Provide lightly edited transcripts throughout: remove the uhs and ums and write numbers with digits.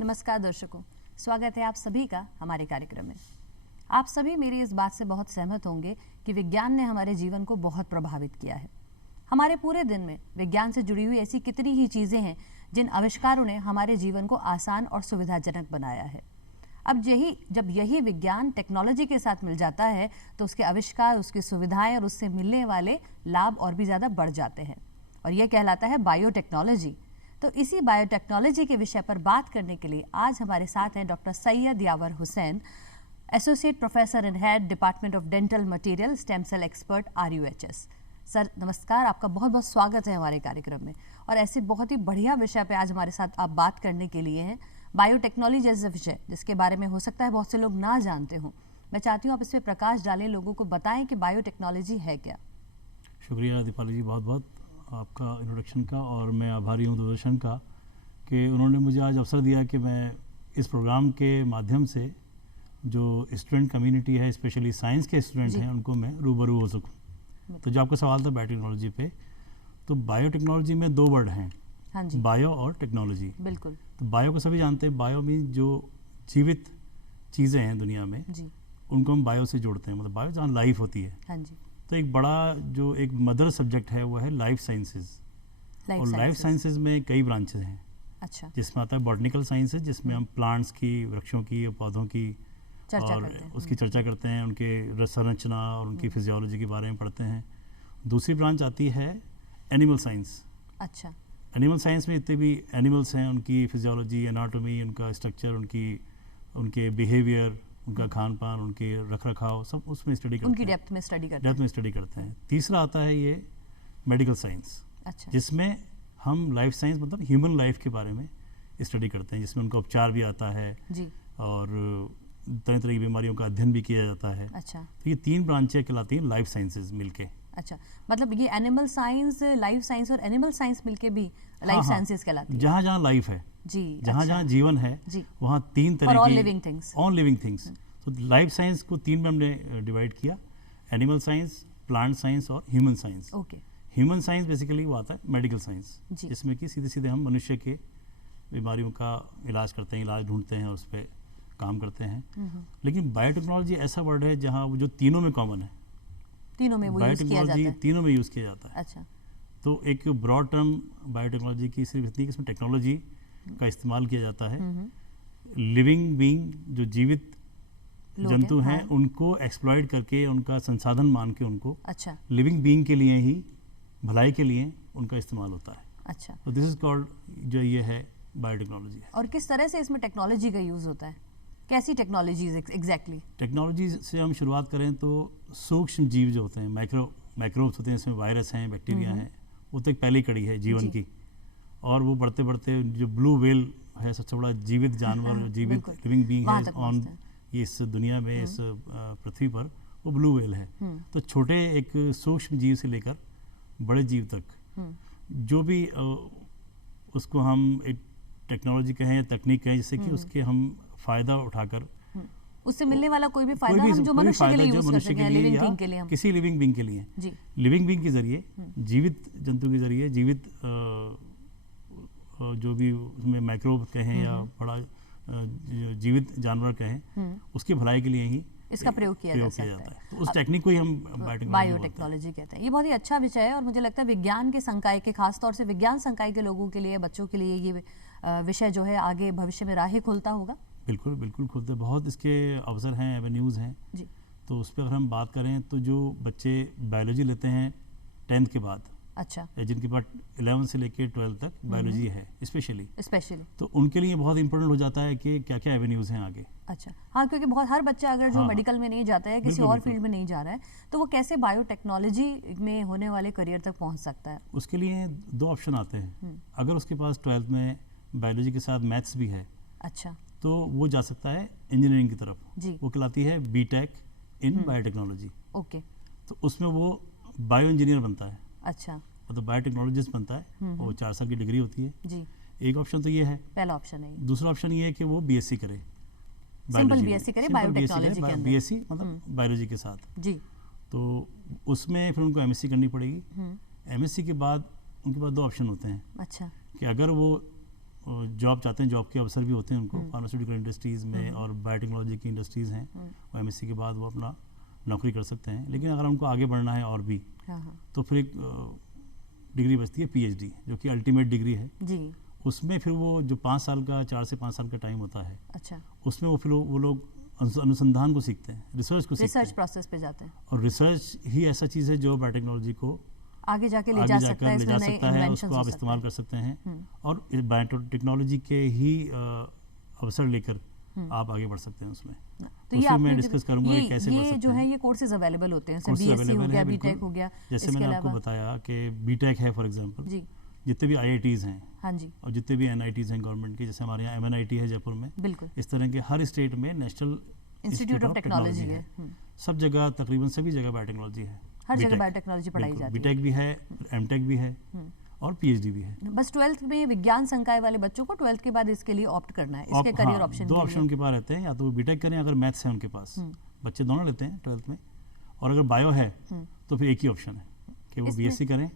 नमस्कार दर्शकों, स्वागत है आप सभी का हमारे कार्यक्रम में। आप सभी मेरी इस बात से बहुत सहमत होंगे कि विज्ञान ने हमारे जीवन को बहुत प्रभावित किया है। हमारे पूरे दिन में विज्ञान से जुड़ी हुई ऐसी कितनी ही चीज़ें हैं जिन आविष्कारों ने हमारे जीवन को आसान और सुविधाजनक बनाया है। अब जब यही विज्ञान टेक्नोलॉजी के साथ मिल जाता है तो उसके आविष्कार, उसकी सुविधाएं और उससे मिलने वाले लाभ और भी ज़्यादा बढ़ जाते हैं, और यह कहलाता है बायोटेक्नोलॉजी। तो इसी बायोटेक्नोलॉजी के विषय पर बात करने के लिए आज हमारे साथ हैं doctor Syed Yawar Hussain, associate professor in head department of dental material, stem cell expert, RUHS। Sir नमस्कार, आपका बहुत बहुत स्वागत है हमारे कार्यक्रम में। और ऐसे बहुत ही बढ़िया विषय पे आज हमारे साथ आप बात करने के लिए हैं, बायोटेक्नोलॉजी जैसे विषय जिसके बारे में हो सकता है बहुत से लोग ना जानते हों। मैं चाहती हूँ आप इस पर प्रकाश डालें, लोगों को बताएं कि बायोटेक्नोलॉजी है क्या। शुक्रिया दीपाली जी, बहुत बहुत आपका इंट्रोडक्शन का, और मैं आभारी हूँ दूरदर्शन का कि उन्होंने मुझे आज अवसर दिया कि मैं इस प्रोग्राम के माध्यम से जो स्टूडेंट कम्युनिटी है, स्पेशली साइंस के स्टूडेंट हैं, उनको मैं रूबरू हो सकूँ। तो जो आपका सवाल था बायोटेक्नोलॉजी पे, तो बायोटेक्नोलॉजी में दो वर्ड हैं, हाँ जी, बायो और टेक्नोलॉजी। बिल्कुल। तो बायो को सभी जानते हैं, बायो मीन जो जीवित चीज़ें हैं दुनिया में जी, उनको हम बायो से जोड़ते हैं, मतलब बायो जहाँ लाइफ होती है। हाँ जी। तो एक बड़ा जो एक मदर सब्जेक्ट है वो है लाइफ साइंसेज, और लाइफ साइंसेज में कई ब्रांचेज हैं। अच्छा, जिसमें आता है बॉटनिकल साइंसेज, जिसमें हम प्लांट्स की, वृक्षों की और पौधों की चर्चा और करते हैं। उसकी चर्चा करते हैं, उनके संरचना और उनकी फिजियोलॉजी के बारे में पढ़ते हैं। दूसरी ब्रांच आती है एनिमल साइंस। अच्छा, एनिमल साइंस में जितने भी एनिमल्स हैं उनकी फिजियोलॉजी, एनाटॉमी, उनका स्ट्रक्चर, उनके बिहेवियर, उनका खान पान, उनके रख रखाव, सब उसमें स्टडी करते हैं, उनकी डेप्थ में स्टडी करते हैं। तीसरा आता है ये मेडिकल साइंस, अच्छा, जिसमें हम लाइफ साइंस मतलब ह्यूमन लाइफ के बारे में स्टडी करते हैं, जिसमें उनका उपचार भी आता है जी, और तरह तरह की बीमारियों का अध्ययन भी किया जाता है। अच्छा, तो ये तीन ब्रांचें कहलाती हैं लाइफ साइंसेज मिलके। अच्छा। मतलब ये एनिमल साइंस, लाइफ साइंस और एनिमल साइंस मिलके भी लाइफ साइंसेस कहलाती है। जहाँ जहाँ लाइफ है, जी, जहाँ अच्छा, जहाँ जीवन है, जी, वहाँ तीन तरह ऑल की living things. On living things. तो लाइफ साइंस को तीन में हमने डिवाइड किया, एनिमल साइंस, प्लांट साइंस और human science. Okay, human science basically वो आता है मेडिकल साइंस, जी, जिसमें कि सीधे सीधे हम मनुष्य के बीमारियों का इलाज करते हैं, इलाज ढूंढते हैं और उस पर काम करते हैं। लेकिन बायोटेक्नोलॉजी ऐसा वर्ड है जहाँ वो जो तीनों में कॉमन है, तीनों में वो यूज किया जाता बायोटेक्नोलॉजी है। तीनों में यूज़ किया जाता है। अच्छा, तो एक ब्रॉड टर्म बायोटेक्नोलॉजी की सिर्फ इतनी कि इसमें टेक्नोलॉजी का इस्तेमाल किया जाता है। लिविंग बीइंग, जो जीवित लोग जंतु हैं, हाँ। उनको एक्सप्लॉइट करके, उनका संसाधन मान के, उनको अच्छा, लिविंग बीइंग के लिए ही, भलाई के लिए उनका इस्तेमाल होता है। अच्छा। तो दिस इज कॉल्ड, जो ये है बायोटेक्नोलॉजी है। और किस तरह से इसमें टेक्नोलॉजी का यूज होता है? कैसी टेक्नोलॉजीज एग्जैक्टली? टेक्नोलॉजी से हम शुरुआत करें तो सूक्ष्म जीव जो होते हैं, माइक्रोब्स होते हैं, इसमें वायरस हैं, बैक्टीरिया हैं, वो तो एक पहली कड़ी है जीवन की। और वो बढ़ते बढ़ते जो ब्लू व्हेल है, सबसे बड़ा जीवित जानवर, जीवित लिविंग बीइंग है ऑन ये इस दुनिया में, इस पृथ्वी पर, वो ब्लू व्हेल है। तो छोटे एक सूक्ष्म जीव से लेकर बड़े जीव तक, जो भी उसको हम एक टेक्नोलॉजी कहें या तकनीक कहें, जिससे कि उसके हम फ़ायदा उठाकर उससे मिलने वाला कोई भी फायदा हम जो मनुष्य के लिए यूज कर सकें, लिविंग थिंग के लिए हम किसी लिविंग बीइंग के लिए, जी, लिविंग बीइंग के जरिए, जीवित जंतु के जरिए, जीवित जो भी उसमें माइक्रोब कहें या बड़ा जीवित जानवर कहें, उसकी भलाई के लिए ही इसका प्रयोग किया जा सकता है। तो उस टेक्निक को ही हम बायोटेक्नोलॉजी कहते हैं। ये बहुत ही अच्छा विषय है और मुझे लगता है विज्ञान के संकाय के, खासतौर से विज्ञान संकाय के लोगों के लिए, बच्चों के लिए ये विषय जो है आगे भविष्य में राहें खोलता होगा। बिल्कुल बिल्कुल खुलते, बहुत इसके अवसर हैं, एवेन्यूज़ हैं जी। तो उस पर अगर हम बात करें तो जो बच्चे बायोलॉजी लेते हैं 10th के बाद, अच्छा, जिनके पास 11 से लेकर 12 तक बायोलॉजी है स्पेशली, तो उनके लिए बहुत इंपॉर्टेंट हो जाता है कि क्या क्या एवेन्यूज़ हैं आगे। अच्छा, हाँ, क्योंकि बहुत हर बच्चा अगर जो मेडिकल में नहीं जाता है, किसी और फील्ड में नहीं जा रहा है, तो वो कैसे बायोटेक्नोलॉजी में होने वाले करियर तक पहुंच सकता है? उसके लिए दो ऑप्शन आते हैं। अगर उसके पास 12th में बायोलॉजी के साथ मैथ्स भी है, अच्छा, तो वो जा सकता है इंजीनियरिंग की तरफ। जी, वो कहलाती है बीटेक इन बायोटेक्नोलॉजी। ओके, तो उसमें वो बायो इंजीनियर बनता है, अच्छा, तो बायोटेक्नोलॉजिस्ट बनता है। वो 4 साल की डिग्री होती है। जी, एक ऑप्शन तो ये है, पहला ऑप्शन है। दूसरा ऑप्शन ये है कि वो बीएससी करे, सिंपल बीएससी करे बायोटेक्नोलॉजी के अंदर, बीएससी मतलब बायोलॉजी के साथ। जी, तो उसमें फिर उनको एमएससी करनी पड़ेगी। एमएससी के बाद उनके पास दो ऑप्शन होते हैं। अच्छा, कि अगर वो जॉब चाहते हैं, जॉब के अवसर भी होते हैं उनको फार्मास्यूटिकल इंडस्ट्रीज़ में और बायोटेक्नोलॉजी की इंडस्ट्रीज़ हैं, वो एमएससी के बाद वो अपना नौकरी कर सकते हैं। लेकिन अगर उनको आगे बढ़ना है और भी, तो फिर एक डिग्री बचती है पीएचडी, जो कि अल्टीमेट डिग्री है जी। उसमें फिर वो जो 5 साल का 4 से 5 साल का टाइम होता है, अच्छा, उसमें वो फिर वो लोग अनुसंधान को सीखते हैं, रिसर्च को सीखते रिसर्च हैं। प्रोसेस पे जाते हैं और रिसर्च ही ऐसा चीज़ है जो बायोटेक्नोलॉजी को आगे जाके ले आगे जा जाकर सकता है, ले इसमें जा नए सकता है, इन्वेंशंस उसको हो आप सकते इस्तेमाल हैं। कर सकते हैं और बायोटेक्नोलॉजी के ही अवसर लेकर आप आगे बढ़ सकते हैं उसमें। तो उसमें मैं आपने डिस्कस करूंगा कि कैसे बढ़ ये सकते जो है हैं। ये कोर्सेज अवेलेबल होते हैं, कोर्सेज बीएससी हो अवेलेबल गया, है, बीटेक बिल्कुल। हो गया, जैसे इसके मैंने आपको अलावा बताया कि बीटेक है फॉर एग्जांपल, जी, जितने भी आईआईटीज़ हैं हाँ जी, और जितने भी एनआईटीज़ हैं गवर्नमेंट के, जैसे हमारे यहाँ एमएनआईटी है जयपुर में, बिल्कुल, इस तरह के हर स्टेट में नेशनल इंस्टीट्यूट ऑफ टेक्नोलॉजी है, सब जगह, तकरीबन सभी जगह बायोटेक्नोलॉजी है। हर जगह बीटेक, बायोटेक्नोलॉजी पढ़ाई बिल्कुल, जाती है। बीटेक भी है, एमटेक भी है और पीएचडी भी है। बस 12th में विज्ञान संकाय वाले बच्चों को 12th के बाद इसके लिए ऑप्ट करना है, इसके करियर ऑप्शन दो ऑप्शन उनके पास रहते हैं, या तो वो बीटेक करें अगर मैथ्स है उनके पास, बच्चे दोनों लेते हैं 12th में, और अगर बायो है तो फिर एक ही ऑप्शन है कि वो बीएससी करें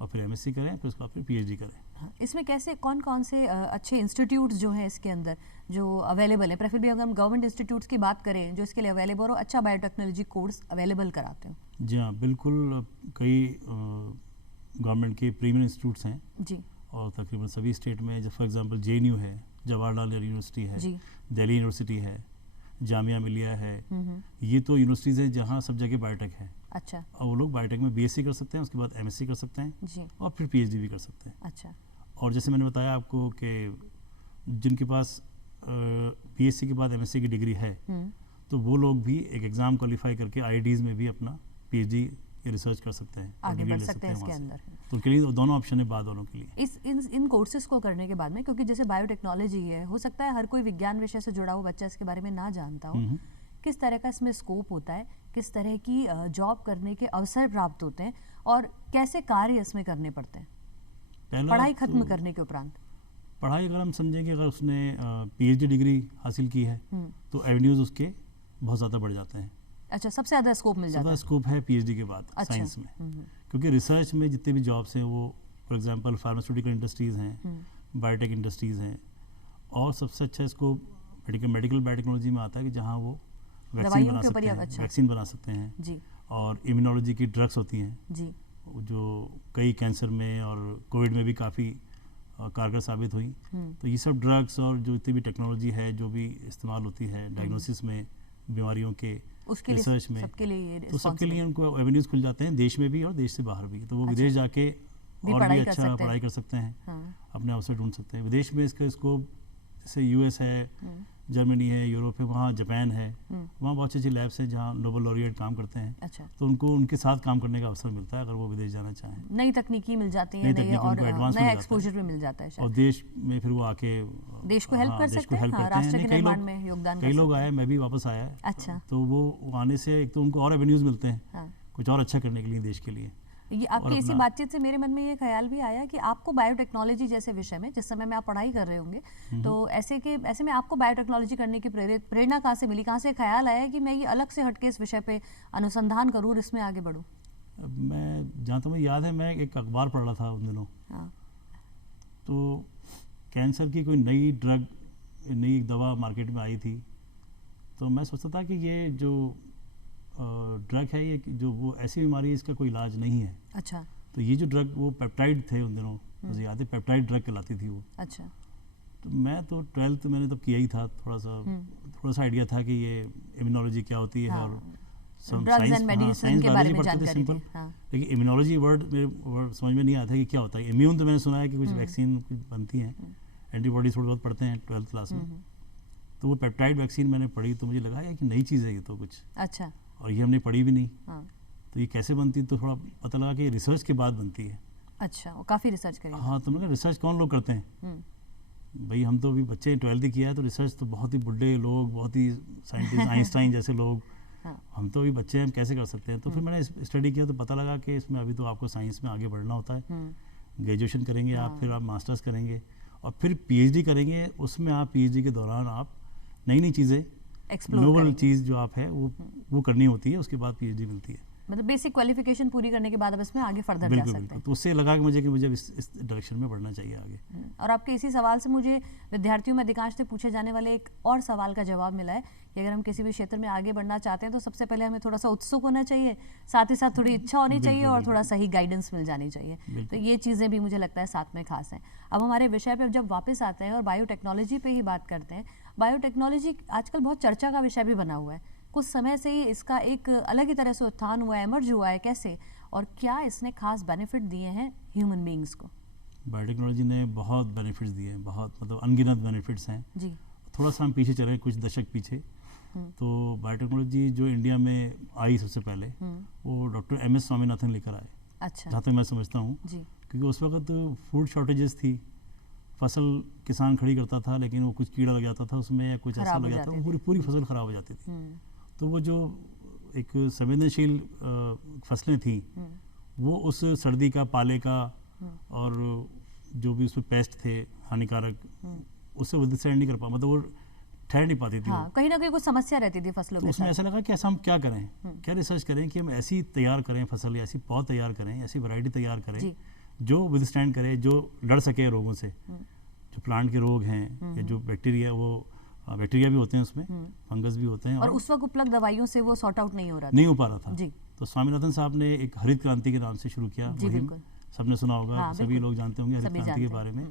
और फिर एमएससी करें, फिर उसके बाद फिर पीएचडी करें। हाँ, इसमें कैसे कौन कौन से अच्छे इंस्टीट्यूट्स जो हैं इसके अंदर जो अवेलेबल है, प्रेफरेबली अगर हम गवर्नमेंट इंस्टीट्यूट्स की बात करें जो इसके लिए अवेलेबल और अच्छा बायोटेक्नोलॉजी कोर्स अवेलेबल कराते हो? जी हाँ, बिल्कुल। कई गवर्नमेंट के प्रीमियर इंस्टीट्यूट्स हैं जी, और तकरीबन सभी स्टेट में, जैसे फॉर एग्जांपल जेएनयू है, जवाहरलाल नेहरू यूनिवर्सिटी है, जी, दिल्ली यूनिवर्सिटी है, जामिया मिलिया है, ये तो यूनिवर्सिटीज़ हैं जहाँ सब जगह बायोटेक है। अच्छा, और वो लोग बायोटेक में बीएससी कर सकते हैं, उसके बाद एमएससी कर सकते हैं जी, और फिर पीएचडी भी कर सकते हैं। अच्छा, और जैसे मैंने बताया आपको कि जिनके पास बीएससी के बाद एमएससी की डिग्री है, तो वो लोग भी एक एग्ज़ाम क्वालिफाई करके आईआईटीज़ में भी अपना पीएचडी या रिसर्च कर सकते हैं, आगे डिग्री बढ़ ले सकते हैं इसके वहाँ से। अंदर। तो उनके लिए दोनों ऑप्शन है बाद वालों के लिए। इन कोर्सेज को करने के बाद में, क्योंकि जैसे बायोटेक्नोलॉजी है, हो सकता है हर कोई विज्ञान विषय से जुड़ा हुआ बच्चा इसके बारे में ना जानता हो, किस तरह का इसमें स्कोप होता है, किस तरह की जॉब करने के अवसर प्राप्त होते हैं और कैसे कार्य इसमें करने पड़ते हैं पढ़ाई खत्म करने के उपरांत? पढ़ाई अगर हम समझें कि अगर उसने पीएचडी डिग्री हासिल की है तो एवेन्यूज़ उसके बहुत ज़्यादा बढ़ जाते हैं। अच्छा, सबसे ज़्यादा स्कोप मिल जाता है? स्कोप है पीएचडी के बाद साइंस में, क्योंकि रिसर्च में जितने भी जॉब्स हैं वो फॉर एग्जांपल फार्मास्यूटिकल इंडस्ट्रीज़ हैं, बायोटेक इंडस्ट्रीज़ हैं, और सबसे अच्छा स्कोप मेडिकल बायोटेक्नोलॉजी में आता है कि जहाँ वो वैक्सीन बना सकते हैं, अच्छा, वैक्सीन बना सकते हैं जी, और इम्यूनोलॉजी की ड्रग्स होती हैं जी, जो कई कैंसर में और कोविड में भी काफ़ी कारगर साबित हुई। तो ये सब ड्रग्स और जो इतनी भी टेक्नोलॉजी है जो भी इस्तेमाल होती है डायग्नोसिस में, बीमारियों के उसके रिसर्च में, सबके लिए तो सबके लिए उनको एवेन्यूज़ खुल जाते हैं, देश में भी और देश से बाहर भी। तो वो अच्छा, विदेश जाके भी और पढ़ाई भी कर अच्छा सकते हैं। पढ़ाई कर सकते हैं, हाँ, अपने अवसर ढूंढ सकते हैं। विदेश में इसका स्कोप जैसे यूएस है, जर्मनी है, यूरोप है, वहाँ जापान है, वहाँ बहुत अच्छी लैब्स हैं जहाँ नोबेल लॉरिएट काम करते हैं। अच्छा, तो उनको उनके साथ काम करने का अवसर मिलता है अगर वो विदेश जाना चाहें। नई तकनीकी मिल जाती है, नई नई तकनीक और उनको एडवांस मिल नया जाता है। एक्सपोजर भी मिल जाता है और शायद। देश में फिर वो आके देश को हेल्प कर देश सकते को हैं, हेल्प हाँ, करते हैं। राष्ट्र के नहीं, कई निर्माण लोग- में योगदान कई कर लोग सकते आए, मैं भी वापस आया है। अच्छा। तो वो आने से एक तो उनको और एवेन्यूज़ मिलते हैं हाँ। कुछ और अच्छा करने के लिए देश के लिए। ये आपकी इसी अपना- बातचीत से मेरे मन में ये ख्याल भी आया कि आपको बायोटेक्नोलॉजी जैसे विषय में जिस समय में आप पढ़ाई कर रहे होंगे, तो ऐसे में आपको बायोटेक्नोलॉजी करने की प्रेरणा कहाँ से मिली, कहाँ से ख्याल आया कि मैं ये अलग से हटके इस विषय पे अनुसंधान करूँ और इसमें आगे बढ़ूँ? अब मैं जहाँ तक मुझे याद है, मैं एक अखबार पढ़ रहा था उन दिनों, हाँ, तो कैंसर की कोई नई ड्रग, नई दवा मार्केट में आई थी, तो मैं सोचता था कि ये जो ड्रग है, ये जो वो ऐसी बीमारी है इसका कोई इलाज नहीं है। अच्छा, तो ये जो ड्रग, वो पेप्टाइड थे उन दिनों, मुझे याद है पेप्टाइड ड्रग कहलाती थी वो। अच्छा, तो मैं तो 12th मैंने तब किया ही था, थोड़ा सा आइडिया था कि ये इम्यूनोलॉजी क्या होती है, हाँ, और ड्रग्स एंड मेडिसिन के बारे में जानकारी थी। हाँ, लेकिन इम्यूनोलॉजी वर्ड मेरे वर्ड समझ में नहीं आता है कि क्या होता है। इम्यून तो मैंने सुना है कि कुछ वैक्सीन बनती हैं, एंटीबॉडी थोड़ी बहुत पढ़ते हैं 12th क्लास में। तो वो पेप्टाइड वैक्सीन मैंने पढ़ी तो मुझे लगा कि नई चीज़ है ये तो कुछ, अच्छा, और ये हमने पढ़ी भी नहीं। हाँ, तो ये कैसे बनती, तो थोड़ा पता लगा कि ये रिसर्च के बाद बनती है। अच्छा, वो काफ़ी रिसर्च करेंगे। हाँ, तो मैंने कहा रिसर्च कौन लोग करते हैं भाई, हम तो अभी बच्चे 12th ही किया है, तो रिसर्च तो बहुत ही बुढ़े लोग, बहुत ही साइंटिस्ट आइंस्टाइन जैसे लोग, हाँ, हम तो अभी बच्चे हैं, हम कैसे कर सकते हैं। तो फिर मैंने स्टडी किया तो पता लगा कि इसमें अभी तो आपको साइंस में आगे बढ़ना होता है। ग्रेजुएशन करेंगे आप, फिर आप मास्टर्स करेंगे और फिर पीएचडी करेंगे। उसमें आप पीएचडी के दौरान आप नई नई चीज़ें, एक्सप्लोर नोबल करेंगे। चीज़ जो आप है वो करनी होती है, उसके बाद पीएचडी मिलती है। मतलब बेसिक क्वालिफिकेशन पूरी करने के बाद अब इसमें आगे फर्दर जा बिल्कुल सकते बिल्कुल। हैं। तो उससे लगा कि मुझे इस डायरेक्शन में बढ़ना चाहिए आगे। और आपके इसी सवाल से मुझे विद्यार्थियों में अधिकांश से पूछे जाने वाले एक और सवाल का जवाब मिला है कि अगर हम किसी भी क्षेत्र में आगे बढ़ना चाहते हैं तो सबसे पहले हमें थोड़ा सा उत्सुक होना चाहिए, साथ ही साथ थोड़ी इच्छा होनी चाहिए और थोड़ा सही गाइडेंस मिल जानी चाहिए। तो ये चीज़ें भी मुझे लगता है साथ में खास हैं। अब हमारे विषय पे जब वापस आते हैं और बायोटेक्नोलॉजी पे ही बात करते हैं, बायोटेक्नोलॉजी आजकल बहुत चर्चा का विषय भी बना हुआ है। कुछ समय से ही इसका एक अलग ही तरह से उत्थान हुआ है, एमर्ज हुआ है, कैसे और क्या इसने खास बेनिफिट दिए हैं ह्यूमन बींग्स को? बायोटेक्नोलॉजी ने बहुत बेनिफिट्स दिए हैं, बहुत मतलब अनगिनत बेनिफिट्स हैं जी। थोड़ा सा हम पीछे चले कुछ दशक पीछे, तो बायोटेक्नोलॉजी जो इंडिया में आई सबसे पहले वो डॉक्टर एम एस स्वामीनाथन लेकर आए। अच्छा। जहाँ तक मैं समझता हूँ, जी। क्योंकि उस वक्त फूड शॉर्टेजेस थी, फसल किसान खड़ी करता था लेकिन वो कुछ कीड़ा लग जाता था उसमें या कुछ ऐसा लग जाता था, वो पूरी फसल ख़राब हो जाती थी। तो वो जो एक संवेदनशील फसलें थी वो उस सर्दी का, पाले का और जो भी उसमें पेस्ट थे हानिकारक, उससे विथस्टैंड नहीं कर पा, मतलब वो ठहर नहीं पाती थी। हाँ, कहीं ना कहीं कुछ समस्या रहती थी फसलों तो के उसमें साथ। ऐसा लगा कि ऐसा हम क्या करें, क्या रिसर्च करें कि हम ऐसी तैयार करें फसल, या ऐसी पौध तैयार करें, ऐसी वैरायटी तैयार करें जी। जो विथस्टैंड करे, जो लड़ सके रोगों से, जो प्लांट के रोग हैं या जो बैक्टीरिया, वो बैक्टीरिया भी होते हैं उसमें, फंगस भी होते हैं, और उस वक्त उपलब्ध दवाइयों से वो सॉर्ट आउट नहीं हो रहा था। नहीं हो पा रहा था। जी। तो स्वामीनाथन साहब ने एक हरित क्रांति के नाम से शुरू किया जी, मुहिम, बिल्कुल। सबने सुना होगा, हाँ, सभी बिल्कुल। लोग जानते होंगे हरित सभी क्रांति के जानते बारे हैं। में।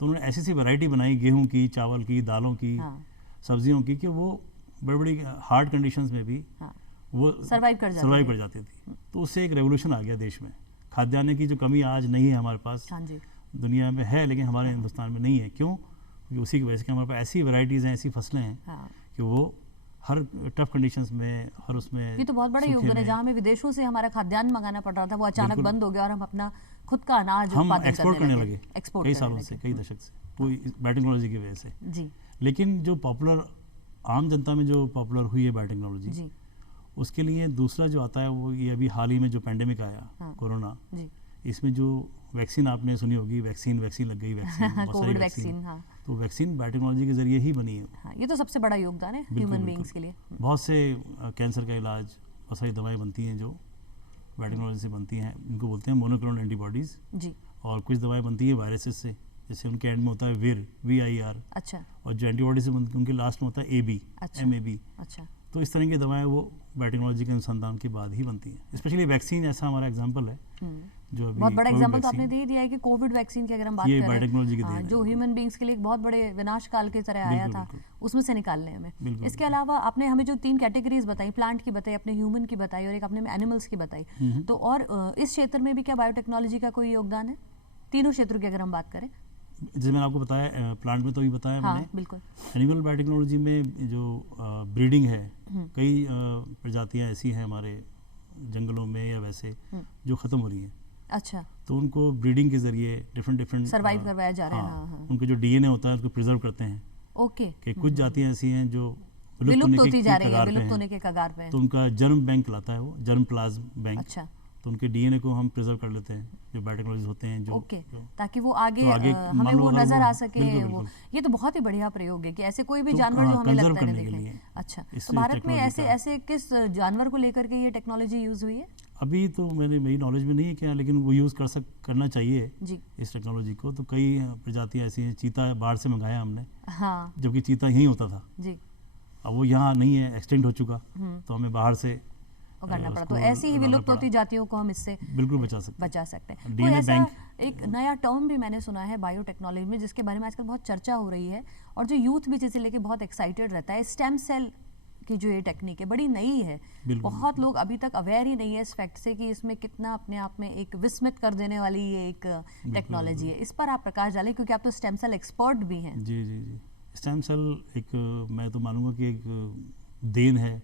तो उन्होंने ऐसी सी वैरायटी बनाई गेहूं की, चावल की, दालों की, हाँ। सब्जियों की, कि वो बड़ी बड़ी हार्ड कंडीशंस में भी हाँ। वो सर्वाइव कर जाती थी। तो उससे एक रेवोल्यूशन आ गया देश में। खाद्यान्न की जो कमी आज नहीं है हमारे पास, हाँ जी। दुनिया में है लेकिन हमारे हिंदुस्तान में नहीं है। क्यों? क्योंकि उसी की वजह से कि हमारे पास ऐसी वैरायटीज़ हैं, ऐसी फसलें हैं हाँ। कि वो हर टफ कंडीशंस में, हर उसमें ये तो बहुत बड़ा सूखे योगदान है। में जहाँ हमें विदेशों से हमारा खाद्यान्न मंगाना पड़ रहा था, वो अचानक बिल्कुल। बंद हो गया और हम अपना खुद का अनाज हम उत्पादन एक्सपोर्ट करने लगे एक्सपोर्ट कई करने सालों लगे। से, कई दशक से, वो बायोटेक्नोलॉजी की वजह से। जी। लेकिन जो पॉपुलर, आम जनता में जो पॉपुलर हुई है बायोटेक्नोलॉजी, जी। उसके लिए दूसरा जो आता है वो ये अभी हाल ही में जो पैंडेमिक आया, हाँ। कोरोना, जी। इसमें जो वैक्सीन आपने सुनी होगी, वैक्सीन लग गई, वैक्सीन बहुत सारी कोविड वैक्सीन, वैक्सीन। हाँ। तो वैक्सीन बायोटेक्नोलॉजी के जरिए ही बनी है। हाँ, ये तो सबसे बड़ा योगदान है बिल्कुल, ह्यूमन बिल्कुल। बीइंग्स के लिए। बहुत से कैंसर का इलाज, बहुत सारी दवाएं बनती हैं जो बायोटेक्नोलॉजी से बनती हैं, इनको बोलते हैं मोनोक्लोनल एंटीबॉडीज़। जी। और कुछ दवाएं बनती हैं वायरसेस से, जैसे उनके एंड में होता है VIR, अच्छा। और जो एंटीबॉडी से बनती है उनके लास्ट में होता है AB, अच्छा। MAB। अच्छा। तो इस तरह की दवाएं वो बायोटेक्नोलॉजी के अनुसंधान के बाद ही बनती हैं। स्पेशली वैक्सीन ऐसा हमारा एग्जांपल है जो अभी बहुत बड़ा कोविड एग्जांपल तो आपने वैक्सीन, दे ही दिया है कि कोविड वैक्सीन की अगर हम बात ये करें, बायोटेक्नोलॉजी की हाँ, देन है, जो ह्यूमन बीइंग्स के लिए एक बहुत बड़े विनाश काल की तरह आया बिल्कुल, था, बिल्कुल। उसमें से निकालने हमें। बिल्कुल, इसके अलावा आपने हमें जो 3 कैटेगरीज बताई, प्लांट की बताई, अपने ह्यूमन की बताई और एक अपने एनिमल्स की बताई, तो और इस क्षेत्र में भी क्या बायोटेक्नोलॉजी का कोई योगदान है? तीनों क्षेत्रों की अगर हम बात करें। जैसे मैंने आपको बताया, प्लांट में तो भी बताया हाँ, मैंने। बिल्कुल। एनिमल बायोटेक्नोलॉजी में जो ब्रीडिंग है, कई प्रजातियां ऐसी हैं हमारे जंगलों में या वैसे जो ख़त्म हो रही हैं। अच्छा। तो उनको ब्रीडिंग के जरिए डिफरेंट सर्वाइव करवाया जा रहा है। हाँ, हाँ। उनके जो DNA होता है उसको प्रिजर्व करते हैं। ओके। कि कुछ जातियां ऐसी हैं जो विलुप्त होती जा रही है, कगार पे विलुप्त हैं। होने के कगार पे है। तो उनका जर्म बैंक लाता है वो, जर्म प्लाज्म बैंक। अच्छा। तो उनके DNA को हम प्रिजर्व कर लेते हैं, जो बायोटेक्नोलॉजी होते हैं जो ओके, ताकि वो आगे, तो आगे हमें मान लो वो अगर नजर वो- आ सके। बिल्कुल, वो बिल्कुल। ये तो बहुत ही बढ़िया प्रयोग है कि ऐसे कोई भी तो, जानवर जो हाँ, हमें conserve लगता है करने नहीं के देखे। लिए अच्छा, इस तो भारत में टेक्नोलॉजी ऐसे का- ऐसे किस जानवर को लेकर के ये टेक्नोलॉजी यूज हुई है? अभी तो मेरी नॉलेज में नहीं है क्या, लेकिन वो यूज़ करना चाहिए जी। इस टेक्नोलॉजी को। तो कई प्रजातियां ऐसी हैं, चीता बाहर से मंगाया हमने, हाँ। जबकि चीता यहीं होता था। जी। अब वो यहाँ नहीं है, एक्सटेंट हो चुका, तो हमें बाहर से वो करना पड़ा। तो उसको ऐसी ही लाना विलुप्त पड़ा। होती जातियों को हम इससे बिल्कुल बचा सकते हैं। बचा सकते हैं। DNA कोई ऐसा बैंक। एक नया टर्म भी मैंने सुना है बायोटेक्नोलॉजी में, जिसके बारे में आजकल बहुत चर्चा हो रही है और जो यूथ भी जिसे लेके बहुत एक्साइटेड रहता है, स्टेम सेल की जो ये टेक्निक है, बड़ी नई है। बिल्कुल, बहुत लोग अभी तक अवेयर ही नहीं है इस फैक्ट से कि इसमें कितना अपने आप में एक विस्मित कर देने वाली ये एक टेक्नोलॉजी है। इस पर आप प्रकाश डालें, क्योंकि आप तो स्टेम सेल एक्सपर्ट भी हैं। जी जी जी। स्टेम सेल एक, मैं तो मानूंगा कि एक देन है,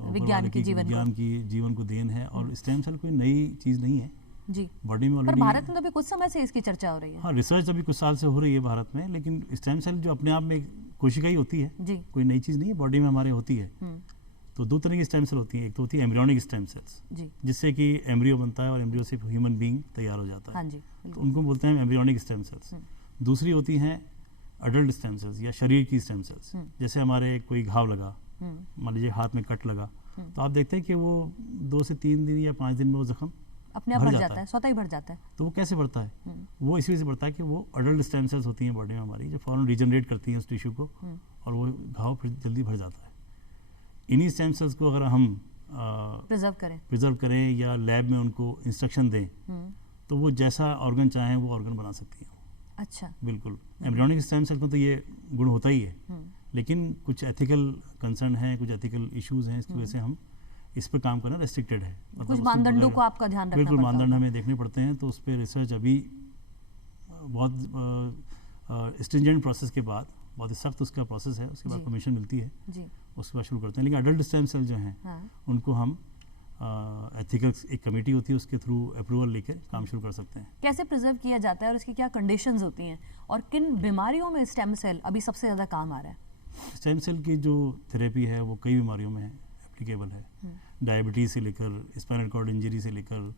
विज्ञान की जीवन को देन है। और स्टेम सेल कोई नई चीज़ नहीं है जी। बॉडी में पर ऑलरेडी। भारत में तो अभी कुछ समय से इसकी चर्चा हो रही है। हाँ, रिसर्च अभी कुछ साल से हो रही है भारत में, लेकिन स्टेम सेल जो अपने आप में एक कोशिका ही होती है, जी। कोई नई चीज़ नहीं है, बॉडी में हमारे होती है। तो 2 तरह की स्टेम सेल होती हैं। एक तो होती है एम्ब्रियोनिक स्टेम सेल्स, जी। जिससे कि एम्ब्रियो बनता है और एम्ब्रियो से ह्यूमन बीइंग तैयार हो जाता है। हाँ जी, तो बिल्कुल। उनको बोलते हैं एम्ब्रियोनिक स्टेम सेल्स। दूसरी होती हैं अडल्ट स्टेम सेल्स या शरीर की स्टेम सेल्स। जैसे हमारे कोई घाव लगा, मान लीजिए हाथ में कट लगा, तो आप देखते हैं कि वो 2 से 3 दिन या 5 दिन में वो जख्म अपने आप भर जाता है, स्वतः ही भर जाता है। तो वो कैसे बढ़ता है? वो इसी वजह से बढ़ता है कि वो अडल्ट स्टेम सेल्स होती हैं बॉडी में हमारी, जो फौरन रीजनरेट करती हैं उस टिश्यू को, और वो घाव फिर जल्दी भर जाता है। इन्हीं स्टेम सेल्स को अगर हम प्रिजर्व करें या लैब में उनको इंस्ट्रक्शन दें, तो वो जैसा ऑर्गन चाहें वो ऑर्गन बना सकती हैं। अच्छा, बिल्कुल। एम्ब्रियोनिक स्टेम सेल में तो ये गुण होता ही है, लेकिन कुछ एथिकल कंसर्न है, कुछ एथिकल इश्यूज हैं, इसकी वजह से हम इस पर काम करना रेस्ट्रिक्टेड है। मतलब कुछ मानदंडों को आपका ध्यान रखना बिल्कुल, पड़ता मानदंड हमें देखने पड़ते हैं। तो उस पर रिसर्च अभी बहुत स्ट्रिंजेंट प्रोसेस के बाद, बहुत ही सख्त उसका प्रोसेस है, उसके बाद परमिशन मिलती है जी, उसके बाद शुरू करते हैं। लेकिन अडल्ट स्टेम सेल जो हैं, उनको हम एथिकल एक कमेटी होती है, उसके थ्रू अप्रूवल लेकर काम शुरू कर सकते हैं। कैसे प्रिजर्व किया जाता है और इसकी क्या कंडीशंस होती हैं, और किन बीमारियों में स्टेम सेल अभी सबसे ज़्यादा काम आ रहा है? स्टेम सेल की जो थेरेपी है वो कई बीमारियों में एप्लीकेबल है। डायबिटीज़ से लेकर स्पाइनल कॉर्ड इंजरी से लेकर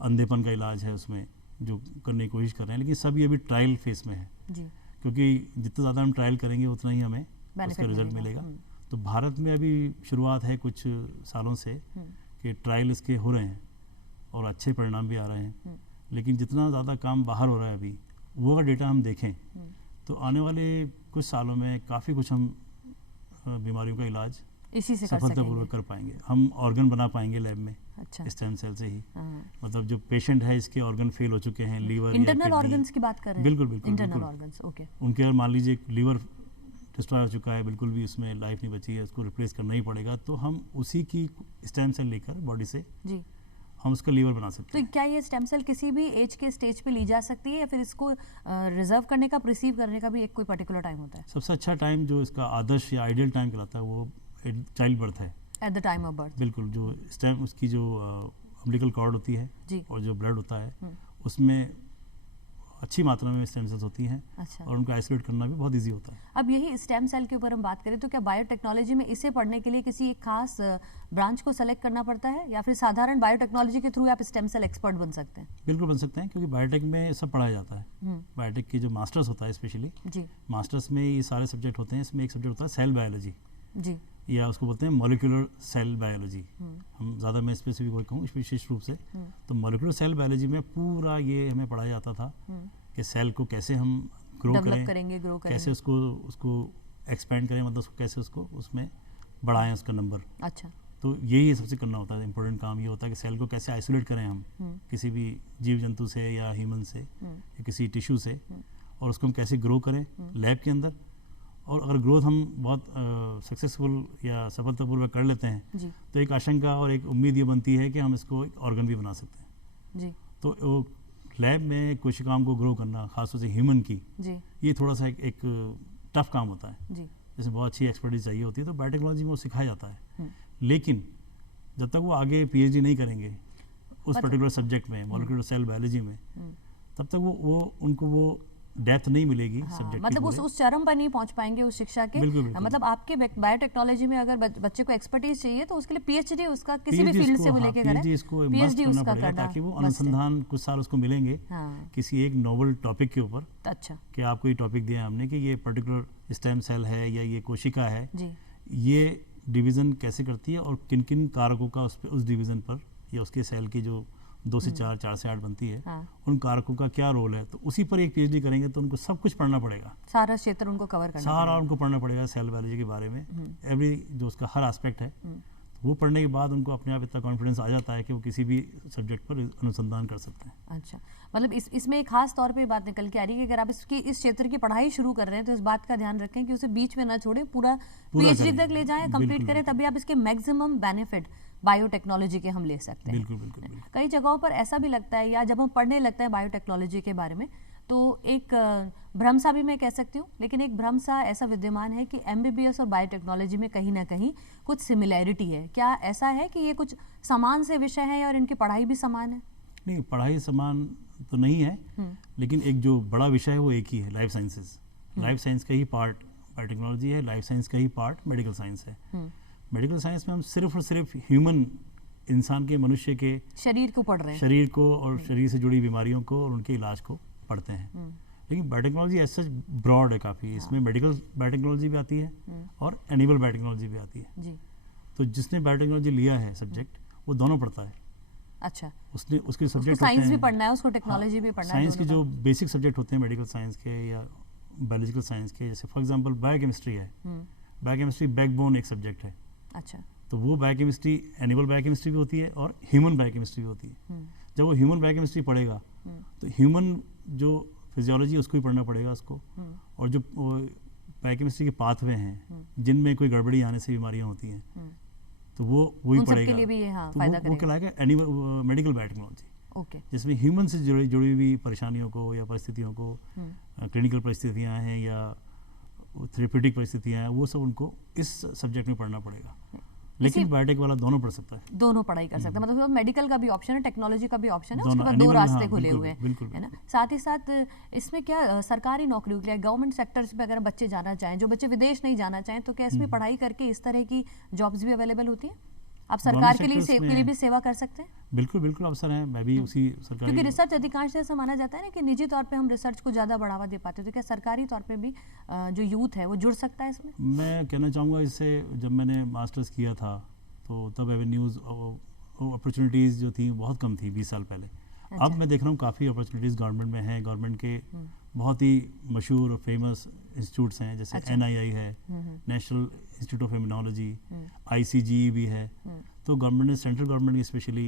अंधेपन का इलाज है उसमें जो करने की कोशिश कर रहे हैं, लेकिन सब ये अभी ट्रायल फेस में है जी। क्योंकि जितना ज़्यादा हम ट्रायल करेंगे उतना ही हमें उसका रिजल्ट मिलेगा। तो भारत में अभी शुरुआत है कुछ सालों से कि ट्रायल इसके हो रहे हैं और अच्छे परिणाम भी आ रहे हैं, लेकिन जितना ज़्यादा काम बाहर हो रहा है अभी, वो अगर डेटा हम देखें तो आने वाले कुछ सालों में काफ़ी कुछ हम बीमारियों का इलाज इसी से सफलतापूर्वक कर पाएंगे। हम ऑर्गन बना पाएंगे लैब में। अच्छा। स्टेम सेल से ही। मतलब जो पेशेंट है इसके ऑर्गन फेल हो चुके हैं, लीवर, इंटरनल ऑर्गन्स की बात कर रहे हैं? बिल्कुल बिल्कुल, इंटरनल ऑर्गन्स, ओके। उनके अगर मान लीजिए लीवर डिस्ट्रॉय हो चुका है, बिल्कुल भी उसमें लाइफ नहीं बची है, उसको रिप्लेस करना ही पड़ेगा, तो हम उसी की स्टेम सेल लेकर बॉडी से जी हम उसका लीवर बना सकते हैं। तो क्या ये स्टेम सेल किसी भी एज के स्टेज पे ली जा सकती है, या फिर इसको रिजर्व करने का, रिसीव करने का भी एक कोई पर्टिकुलर टाइम होता है? सबसे अच्छा टाइम जो इसका आदर्श या आइडियल टाइम कहलाता है वो चाइल्ड बर्थ है। At the time of birth, बिल्कुल। जो स्टेम उसकी जो अम्बिलिकल कॉर्ड होती है जी, और जो ब्लड होता है उसमें अच्छी मात्रा में स्टेम सेल्स होती हैं। अच्छा। और उनको आइसोलेट करना भी बहुत इजी होता है। अब यही स्टेम सेल के ऊपर हम बात करें तो क्या बायोटेक्नोलॉजी में इसे पढ़ने के लिए किसी एक खास ब्रांच को सेलेक्ट करना पड़ता है, या फिर साधारण बायोटेक्नोलॉजी के थ्रू आप स्टेम सेल एक्सपर्ट बन सकते हैं? बिल्कुल बन सकते हैं, क्योंकि बायोटेक में सब पढ़ाया जाता है। बायोटेक के जो मास्टर्स होता है स्पेशली जी, मास्टर्स में ये सारे सब्जेक्ट होते हैं। इसमें एक सब्जेक्ट होता है सेल बायोलॉजी जी, या उसको बोलते हैं मॉलिक्यूलर सेल बायोलॉजी। हम ज़्यादा मैं स्पेसिफिक वही कहूँ विशेष रूप से, तो मॉलिक्यूलर सेल बायोलॉजी में पूरा ये हमें पढ़ाया जाता था कि सेल को कैसे हम ग्रो करेंगे, कैसे उसको एक्सपेंड करें, मतलब कैसे उसको उसमें बढ़ाएं उसका नंबर। अच्छा। तो यही सबसे करना होता है, इम्पोर्टेंट काम ये होता है कि सेल को कैसे आइसोलेट करें हम किसी भी जीव जंतु से या ह्यूमन से या किसी टिश्यू से, और उसको हम कैसे ग्रो करें लैब के अंदर। और अगर ग्रोथ हम बहुत सक्सेसफुल या सफलतापूर्वक कर लेते हैं जी, तो एक आशंका और एक उम्मीद ये बनती है कि हम इसको एक ऑर्गन भी बना सकते हैं जी। तो वो लैब में कोशिकाओं को ग्रो करना, खासतौर से ह्यूमन की जी, ये थोड़ा सा एक टफ काम होता है जी, जिसमें बहुत अच्छी एक्सपर्टीज चाहिए होती है। तो बायोटेक्नोलॉजी में वो सिखाया जाता है, लेकिन जब तक वो आगे पीएचडी नहीं करेंगे उस पर्टिकुलर सब्जेक्ट में, मॉलिक्यूलर सेल बायोलॉजी में, तब तक वो उनको वो डेप्थ नहीं मिलेगी सब्जेक्ट, मतलब उस चरम पर नहीं पहुंच पाएंगे उस शिक्षा के। बिल्कुल, बिल्कुल। मतलब आपके बायोटेक्नोलॉजी में अगर बच्चे को एक्सपर्टीज चाहिए तो उसके लिए पीएचडी उसका किसी भी फील्ड से वो लेके करें, पीएचडी उसका करना, ताकि वो अनुसंधान कुछ साल उसको मिलेंगे किसी एक नोबल टॉपिक के ऊपर। अच्छा। कि आपको ये टॉपिक दिया हमने कि ये पर्टिकुलर स्टेम सेल है या ये कोशिका है, ये डिवीजन कैसे करती है और किन किन कारकों का उस डिवीजन पर या उसके सेल की जो 2 से 4, 4 से 8 बनती है, उन कारकों का क्या रोल है, तो उसी पर एक पीएचडी करेंगे तो उनको सब कुछ पढ़ना पड़ेगा, सारा क्षेत्र उनको कवर करना, सारा उनको पढ़ना पड़ेगा सेल बायोलॉजी के बारे में, एवरी जो उसका हर एस्पेक्ट है। वो पढ़ने के बाद उनको अपने आप इतना कॉन्फिडेंस आ जाता है कि वो किसी भी सब्जेक्ट पर अनुसंधान कर सकते हैं। अच्छा, मतलब इसमें एक खास तौर पे बात निकल के आ रही है कि अगर आप इस क्षेत्र की पढ़ाई शुरू कर रहे हैं तो इस बात का ध्यान रखें कि उसे बीच में ना छोड़े, पूरा पीएचडी तक ले जाएं, कंप्लीट करें, तभी आप इसके मैक्सिमम बेनिफिट बायोटेक्नोलॉजी के हम ले सकते हैं। बिल्कुल, बिल्कुल, बिल्कुल। कई जगहों पर ऐसा भी लगता है, या जब हम पढ़ने लगते हैं बायोटेक्नोलॉजी के बारे में, तो एक भ्रम सा भी मैं कह सकती हूँ, लेकिन एक भ्रम सा ऐसा विद्यमान है कि एमबीबीएस और बायोटेक्नोलॉजी में कहीं ना कहीं कुछ सिमिलैरिटी है। क्या ऐसा है कि ये कुछ समान से विषय हैं और इनकी पढ़ाई भी समान है? नहीं, पढ़ाई समान तो नहीं है, लेकिन एक जो बड़ा विषय है वो एक ही है, लाइफ साइंसेज। लाइफ साइंस का ही पार्ट बायोटेक्नोलॉजी है, लाइफ साइंस का ही पार्ट मेडिकल साइंस है। मेडिकल साइंस में हम सिर्फ और सिर्फ ह्यूमन, इंसान के, मनुष्य के शरीर को पढ़ रहे हैं, शरीर को और शरीर से जुड़ी बीमारियों को और उनके इलाज को पढ़ते हैं। लेकिन बायोटेक्नोलॉजी ऐसा ब्रॉड है काफ़ी, इसमें मेडिकल बायोटेक्नोलॉजी भी आती है और एनिमल बायोटेक्नोलॉजी भी आती है जी। तो जिसने बायोटेक्नोलॉजी लिया है सब्जेक्ट वो दोनों पढ़ता है। अच्छा, उसने उसके उसको सब्जेक्ट साइंस भी पढ़ना है, उसको टेक्नोलॉजी भी पढ़ना है, साइंस के दोनों जो बेसिक सब्जेक्ट होते हैं मेडिकल साइंस के या बायोलॉजिकल साइंस के, जैसे फॉर एग्जांपल बायोकेमिस्ट्री है, बायोकेमिस्ट्री बैकबोन एक सब्जेक्ट है। अच्छा, तो वो बायोकेमिस्ट्री एनिमल बायोकेमिस्ट्री भी होती है और ह्यूमन बायोकेमिस्ट्री भी होती है। जब वो ह्यूमन बायोकेमिस्ट्री पढ़ेगा तो ह्यूमन जो फिजियोलॉजी उसको भी पढ़ना पड़ेगा उसको, और जो बायोकेमिस्ट्री के पाथवे हैं जिनमें कोई गड़बड़ी आने से बीमारियां होती हैं तो वो वही उन सबके पढ़ेगा। लिए भी ये हाँ तो फायदा वो करेगा। कहलाएगा एनिमल मेडिकल बायोटेक्नोलॉजी, ओके, जिसमें ह्यूमन से जुड़ी हुई परेशानियों को या परिस्थितियों को, क्लिनिकल परिस्थितियां हैं या थेरेप्यूटिक परिस्थितियां हैं, वो सब उनको इस सब्जेक्ट में पढ़ना पड़ेगा। लेकिन बायोटेक वाला दोनों पढ़ सकता है, दोनों पढ़ाई कर सकते हैं, मतलब मेडिकल का भी ऑप्शन है, टेक्नोलॉजी का भी ऑप्शन है, उसके दोनों बाद दो animal, रास्ते हाँ, खुले बिल्कुल, हुए हैं, बिल्कुल, है ना। साथ ही साथ इसमें क्या सरकारी नौकरियों के लिए गवर्नमेंट सेक्टर्स पे अगर बच्चे जाना चाहें, जो बच्चे विदेश नहीं जाना चाहें, तो क्या इसमें पढ़ाई करके इस तरह की जॉब्स भी अवेलेबल होती हैं? आप सरकार के लिए sectors के लिए में- भी सेवा कर सकते हैं, बिल्कुल बिल्कुल अवसर है। मैं भी उसी सरकारी क्योंकि रिसर्च अधिकांश ऐसा माना जाता है ना कि निजी तौर पे हम रिसर्च को ज़्यादा बढ़ावा दे पाते हैं, तो क्या सरकारी तौर पे भी जो यूथ है वो जुड़ सकता है इसमें? मैं कहना चाहूँगा, इससे जब मैंने मास्टर्स किया था तो तब एवेन्यूज़ अपॉर्चुनिटीज़ जो थी बहुत कम थी 20 साल पहले। अब मैं देख रहा हूँ काफ़ी अपॉर्चुनिटीज़ गवर्नमेंट में हैं। गवर्नमेंट के बहुत ही मशहूर और फेमस इंस्टीट्यूट्स हैं, जैसे NII है, national institute of immunology, ICGE भी है। तो गवर्नमेंट ने, सेंट्रल गवर्नमेंट ने स्पेशली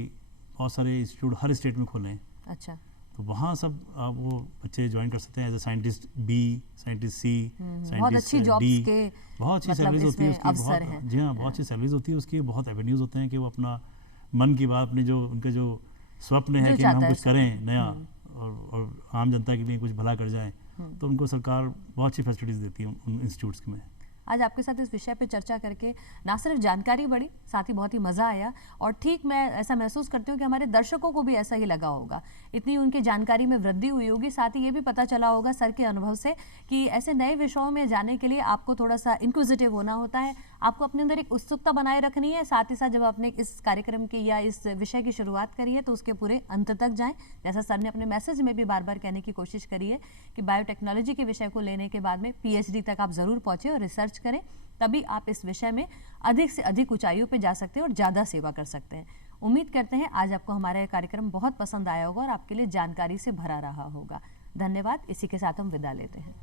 बहुत सारे इंस्टीट्यूट हर स्टेट में खोले हैं। अच्छा, तो वहाँ सब वो बच्चे ज्वाइन कर सकते हैं as a scientist B, scientist C, बहुत अच्छी साइंटिस्ट जॉब्स डी। के बहुत अच्छी मतलब सैलरीज होती है इसमें उसकी, अवसर बहुत, हैं। जी हाँ, बहुत अच्छी सैलरीज होती है उसकी, बहुत एवेन्यूज़ होते हैं कि वो अपना मन की बात, अपने जो उनका जो स्वप्न है जो कि चाहता हम है कुछ करें नया और आम जनता के लिए कुछ भला कर जाएं, तो उनको सरकार बहुत अच्छी फैसिलिटीज़ देती है उन इंस्टीट्यूट्स में। आज आपके साथ इस विषय पे चर्चा करके ना सिर्फ जानकारी बढ़ी, साथ ही बहुत ही मज़ा आया, और ठीक मैं ऐसा महसूस करती हूँ कि हमारे दर्शकों को भी ऐसा ही लगा होगा, इतनी उनकी जानकारी में वृद्धि हुई होगी। साथ ही ये भी पता चला होगा सर के अनुभव से कि ऐसे नए विषयों में जाने के लिए आपको थोड़ा सा इंक्विजिटिव होना होता है, आपको अपने अंदर एक उत्सुकता बनाए रखनी है। साथ ही साथ जब आपने इस कार्यक्रम की या इस विषय की शुरुआत करी है तो उसके पूरे अंत तक जाएं। जैसा सर ने अपने मैसेज में भी बार बार कहने की कोशिश करी है कि बायोटेक्नोलॉजी के विषय को लेने के बाद में PhD तक आप ज़रूर पहुँचे और रिसर्च करें, तभी आप इस विषय में अधिक से अधिक ऊंचाइयों पे जा सकते हैं और ज़्यादा सेवा कर सकते हैं। उम्मीद करते हैं आज आपको हमारा ये कार्यक्रम बहुत पसंद आया होगा और आपके लिए जानकारी से भरा रहा होगा। धन्यवाद। इसी के साथ हम विदा लेते हैं।